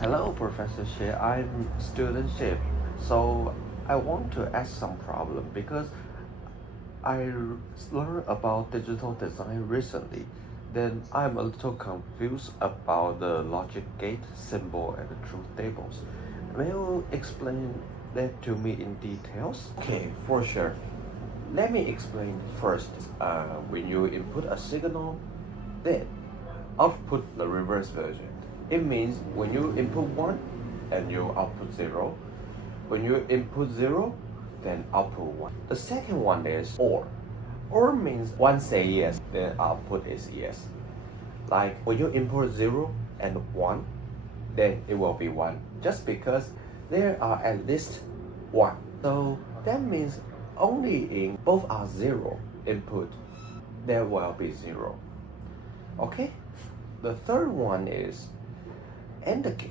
Hello, Professor Shi. I'm student Ship. So I want to ask some problem because learned about digital design recently. Then I'm a little confused about the logic gate, symbol, and the truth tables. May you explain that to me in details? Okay, for sure. Let me explain first. When you input a signal, then output the reverse version. It means when you input 1 and you output 0, when you input 0, then output 1. The second one is OR. OR means one say yes, then output is yes. Like when you input 0 and 1, then it will be 1, just because there are at least 1. So that means only in both are 0 input, there will be 0. Okay? The third one is AND gate.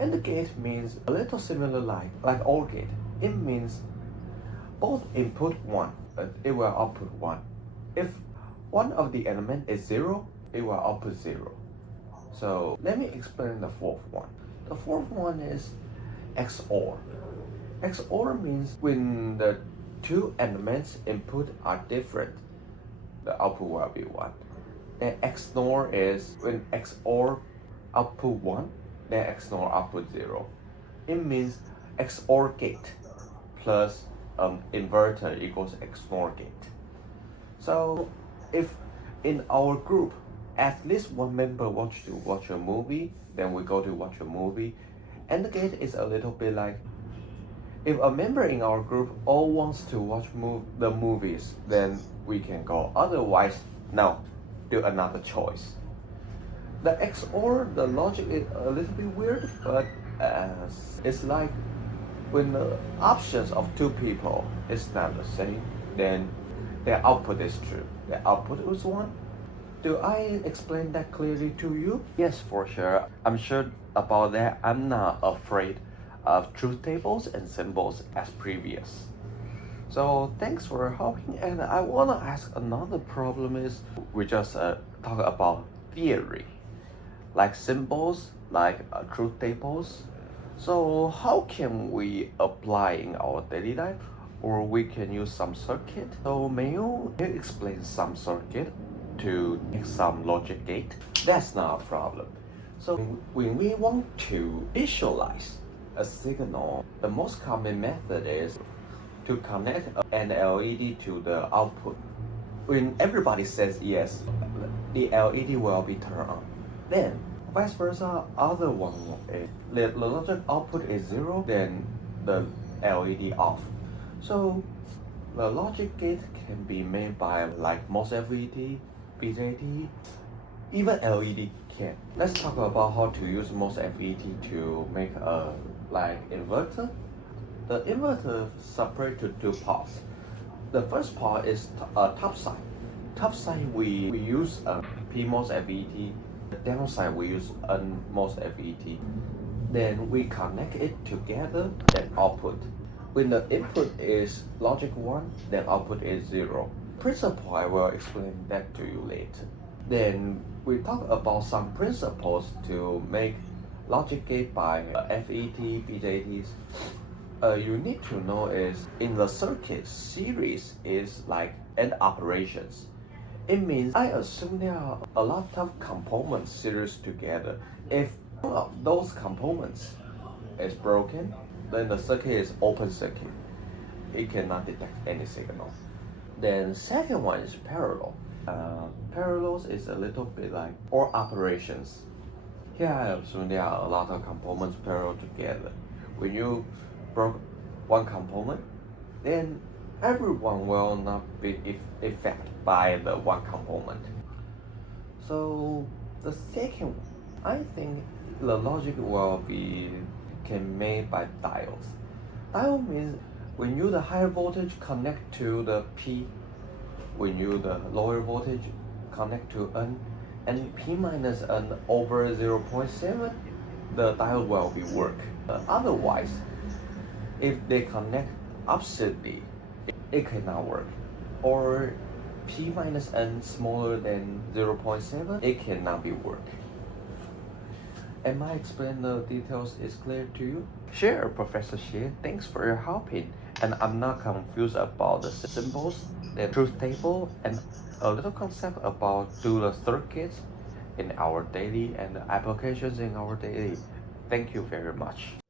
AND gate means a little similar like OR gate. It means both input 1, but it will output 1. If one of the element is 0, it will output 0. So let me explain the fourth one. The fourth one is XOR. XOR means when the two elements input are different, the output will be 1. Then XNOR is when XOR output 1, then XNOR output 0. It means XOR gate plus inverter equals XNOR gate. So if in our group at least one member wants to watch a movie, then we go to watch a movie. And the gate is a little bit like, if a member in our group all wants to watch the movies, then we can go. Otherwise, no, do another choice. The XOR, the logic is a little bit weird, but it's like when the options of two people is not the same, then their output is true. Their output is 1. Do I explain that clearly to you? Yes, for sure. I'm sure about that. I'm not afraid of truth tables and symbols as previous. So thanks for helping. And I want to ask another problem is we just talk about theory, like symbols, like truth tables. So how can we apply in our daily life, or we can use some circuit? So may you explain some circuit to make some logic gate? That's not a problem. So when we want to visualize a signal, the most common method is to connect an LED to the output. When everybody says yes, the LED will be turned on. Then vice versa, other one is the logic output is 0, then the LED off. So the logic gate can be made by like MOSFET, BJT, even LED can. Let's talk about how to use MOSFET to make a like inverter. The inverter separate to two parts. The first part is top side. Top side we use PMOS FET. The downside we use NMOS FET. Then we connect it together, then output. When the input is logic 1, then output is 0. Principle, I will explain that to you later. Then we talk about some principles to make logic gate by FET, BJTs. You need to know is in the circuit series is like AND operations. It means I assume there are a lot of components series together. If one of those components is broken, then the circuit is open circuit. It cannot detect any signal. Then second one is parallel. Parallels is a little bit like OR operations. Here I assume there are a lot of components parallel together. When you broke one component, then everyone will not be affected by the one component. So the second one, I think the logic will be can made by diodes. Diode means when you the higher voltage connect to the P, when you the lower voltage connect to N, and P minus N over 0.7, the diode will be work. Otherwise, if they connect oppositely, it cannot work. Or P minus N smaller than 0.7, it cannot be work. Am I explaining the details is clear to you? Sure, Professor Xie. Thanks for your helping. And I'm not confused about the symbols, the truth table, and a little concept about Doodle circuits in our daily and applications in our daily. Thank you very much.